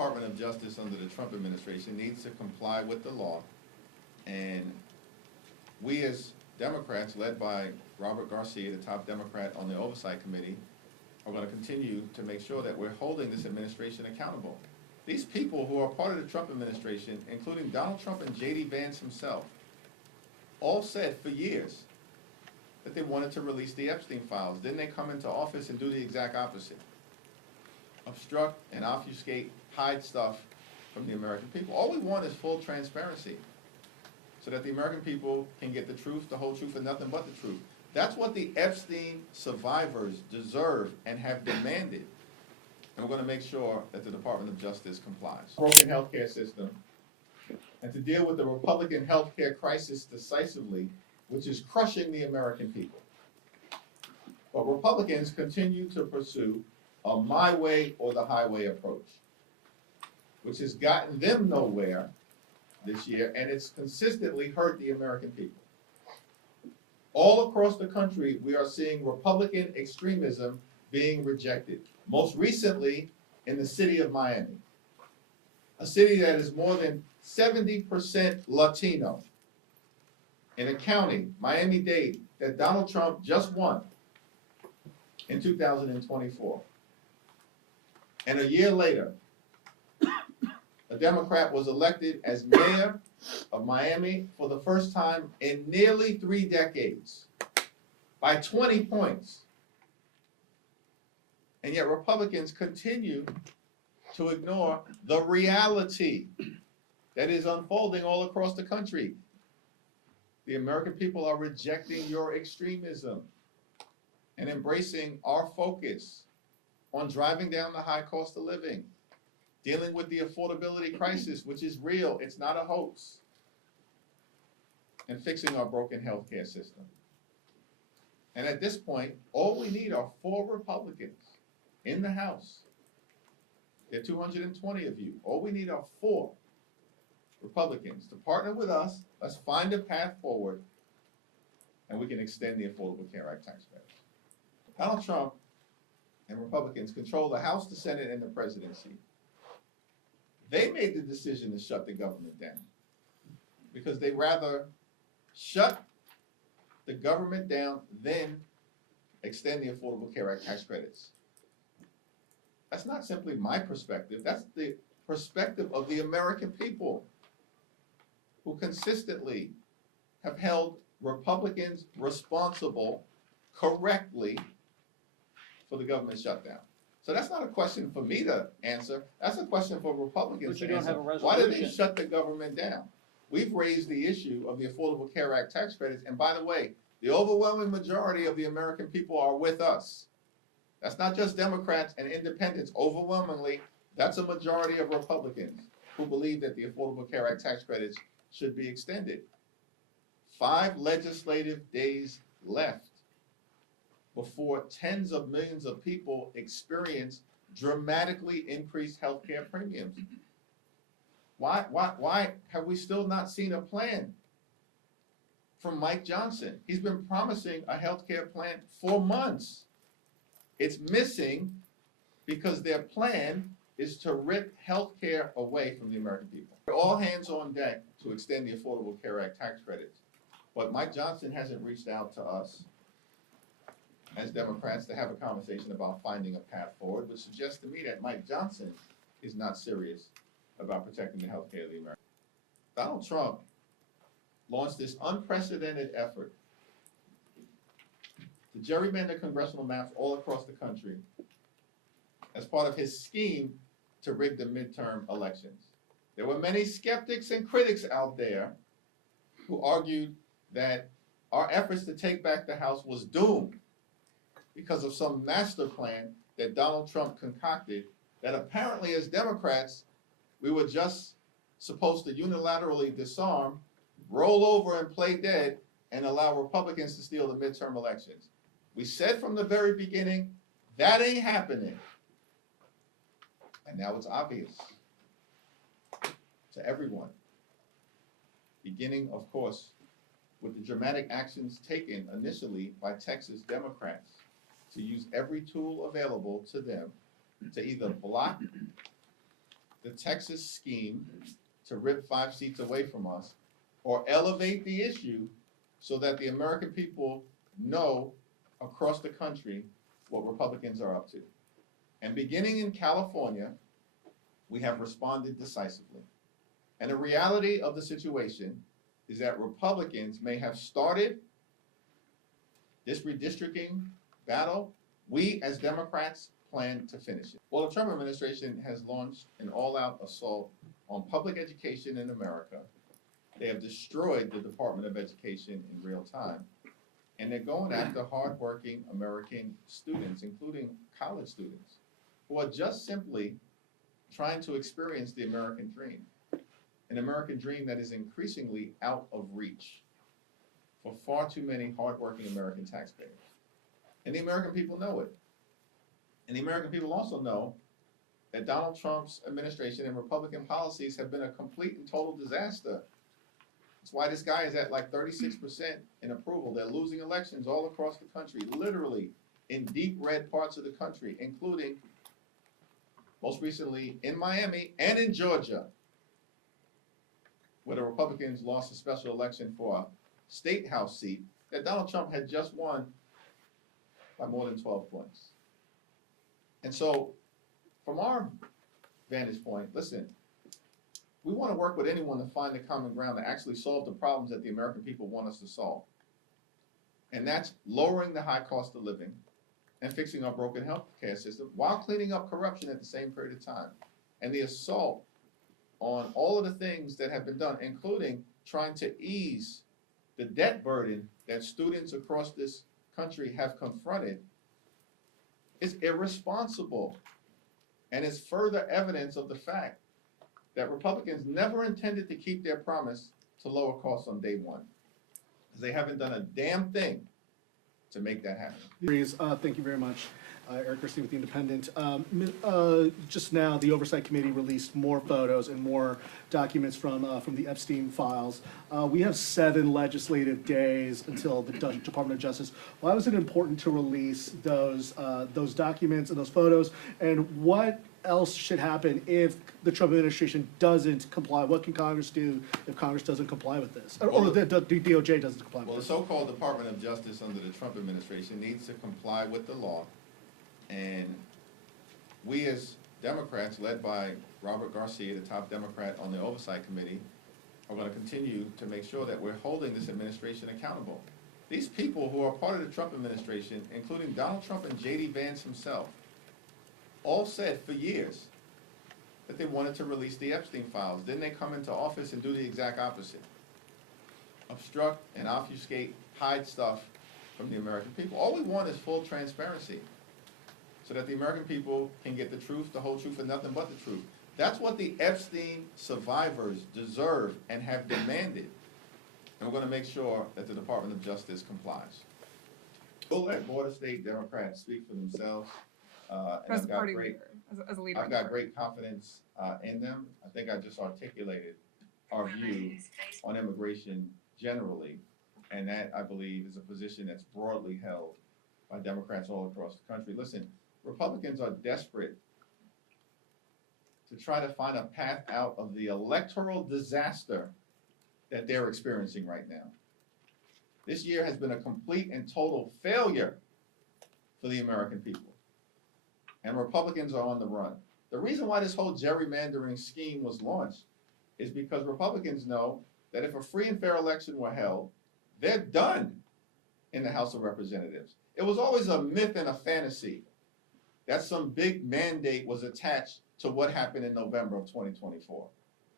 Department of Justice under the Trump administration needs to comply with the law, and we as Democrats, led by Robert Garcia, the top Democrat on the Oversight Committee, are going to continue to make sure that we're holding this administration accountable. These people who are part of the Trump administration, including Donald Trump and J.D. Vance himself, all said for years that they wanted to release the Epstein Files. Then they come into office and do the exact opposite. Obstruct and obfuscate, hide stuff from the American people. All we want is full transparency so that the American people can get the truth, the whole truth, and nothing but the truth. That's what the Epstein survivors deserve and have demanded. And we're going to make sure that the Department of Justice complies. Broken healthcare system, and to deal with the Republican healthcare crisis decisively, which is crushing the American people. But Republicans continue to pursue a my way or the highway approach, which has gotten them nowhere this year, and it's consistently hurt the American people. All across the country, we are seeing Republican extremism being rejected. Most recently, in the city of Miami, a city that is more than 70% Latino, in a county, Miami-Dade, that Donald Trump just won in 2024. And a year later, a Democrat was elected as mayor of Miami for the first time in nearly 3 decades by 20 points. And yet Republicans continue to ignore the reality that is unfolding all across the country. The American people are rejecting your extremism and embracing our focus on driving down the high cost of living, dealing with the affordability crisis, which is real, it's not a hoax, and fixing our broken healthcare system. And at this point, all we need are 4 Republicans in the House. There are 220 of you. All we need are 4 Republicans to partner with us. Let's find a path forward, and we can extend the Affordable Care Act tax credit. Donald Trump and Republicans control the House, the Senate, and the presidency. They made the decision to shut the government down because they rather shut the government down than extend the Affordable Care Act tax credits. That's not simply my perspective, that's the perspective of the American people who consistently have held Republicans responsible correctly for the government shutdown. So that's not a question for me to answer, that's a question for Republicans to answer. Why did they shut the government down? We've raised the issue of the Affordable Care Act tax credits, and by the way, the overwhelming majority of the American people are with us. That's not just Democrats and independents. Overwhelmingly, that's a majority of Republicans who believe that the Affordable Care Act tax credits should be extended. 5 legislative days left before tens of millions of people experience dramatically increased health care premiums. Why have we still not seen a plan from Mike Johnson? He's been promising a health care plan for months. It's missing because their plan is to rip health care away from the American people. All hands on deck to extend the Affordable Care Act tax credits. But Mike Johnson hasn't reached out to us as Democrats to have a conversation about finding a path forward, which suggests to me that Mike Johnson is not serious about protecting the health care of the Americans. Donald Trump launched this unprecedented effort to gerrymander congressional maps all across the country as part of his scheme to rig the midterm elections. There were many skeptics and critics out there who argued that our efforts to take back the House was doomed because of some master plan that Donald Trump concocted that apparently as Democrats, we were just supposed to unilaterally disarm, roll over and play dead, and allow Republicans to steal the midterm elections. We said from the very beginning, that ain't happening. And now it's obvious to everyone. Beginning, of course, with the dramatic actions taken initially by Texas Democrats to use every tool available to them to either block the Texas scheme to rip 5 seats away from us, or elevate the issue so that the American people know across the country what Republicans are up to. And beginning in California, we have responded decisively. And the reality of the situation is that Republicans may have started this redistricting battle. We as Democrats plan to finish it. Well, the Trump administration has launched an all-out assault on public education in America. They have destroyed the Department of Education in real time. And they're going after hardworking American students, including college students, who are just simply trying to experience the American dream. An American dream that is increasingly out of reach for far too many hardworking American taxpayers. And the American people know it. And the American people also know that Donald Trump's administration and Republican policies have been a complete and total disaster. That's why this guy is at like 36% in approval. They're losing elections all across the country, literally in deep red parts of the country, including most recently in Miami and in Georgia, where the Republicans lost a special election for a state house seat that Donald Trump had just won by more than 12 points. And so, from our vantage point, listen, we want to work with anyone to find the common ground to actually solve the problems that the American people want us to solve. And that's lowering the high cost of living and fixing our broken health care system while cleaning up corruption at the same period of time. And the assault on all of the things that have been done, including trying to ease the debt burden that students across this country have confronted, is irresponsible and is further evidence of the fact that Republicans never intended to keep their promise to lower costs on day one, because they haven't done a damn thing to make that happen. Thank you very much. Eric Christie with The Independent. Just now, the Oversight Committee released more photos and more documents from the Epstein Files. We have 7 legislative days until the Department of Justice. Why was it important to release those documents and those photos? And what else should happen if the Trump administration doesn't comply? What can Congress do if Congress doesn't comply with this? Or the DOJ doesn't comply with this? Well, the so-called Department of Justice under the Trump administration needs to comply with the law. And we as Democrats, led by Robert Garcia, the top Democrat on the Oversight Committee, are going to continue to make sure that we're holding this administration accountable. These people who are part of the Trump administration, including Donald Trump and J.D. Vance himself, all said for years that they wanted to release the Epstein Files. Then they come into office and do the exact opposite. Obstruct and obfuscate, hide stuff from the American people. All we want is full transparency, so that the American people can get the truth, the whole truth, and nothing but the truth. That's what the Epstein survivors deserve and have demanded. And we're going to make sure that the Department of Justice complies. We'll let border state Democrats speak for themselves. And As a party leader, as a leader. I've got great confidence in them. I think I just articulated our view on immigration generally. And that, I believe, is a position that's broadly held by Democrats all across the country. Listen, Republicans are desperate to try to find a path out of the electoral disaster that they're experiencing right now. This year has been a complete and total failure for the American people. And Republicans are on the run. The reason why this whole gerrymandering scheme was launched is because Republicans know that if a free and fair election were held, they're done in the House of Representatives. It was always a myth and a fantasy that some big mandate was attached to what happened in November of 2024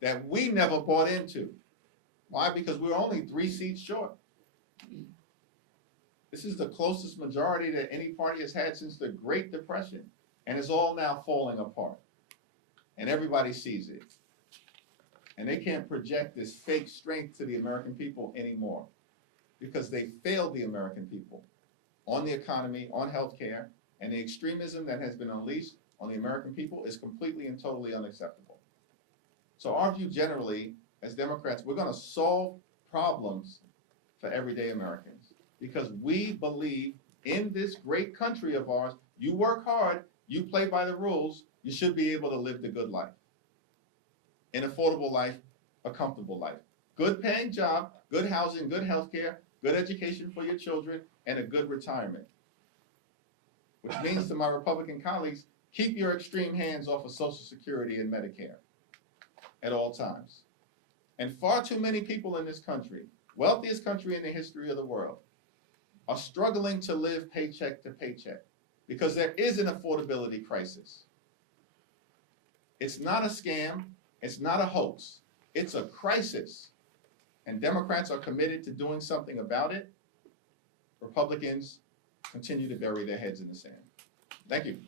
that we never bought into. Why? Because we were only 3 seats short. This is the closest majority that any party has had since the Great Depression, and it's all now falling apart. And everybody sees it. And they can't project this fake strength to the American people anymore, because they failed the American people on the economy, on healthcare, and the extremism that has been unleashed on the American people is completely and totally unacceptable. So our view generally, as Democrats, we're going to solve problems for everyday Americans, because we believe in this great country of ours. You work hard, you play by the rules, you should be able to live the good life. an affordable life, a comfortable life. Good paying job, good housing, good health care, good education for your children, and a good retirement. Which means to my Republican colleagues, keep your extreme hands off of Social Security and Medicare at all times. And far too many people in this country, wealthiest country in the history of the world, are struggling to live paycheck to paycheck because there is an affordability crisis. It's not a scam, it's not a hoax, it's a crisis. And Democrats are committed to doing something about it. Republicans continue to bury their heads in the sand. Thank you.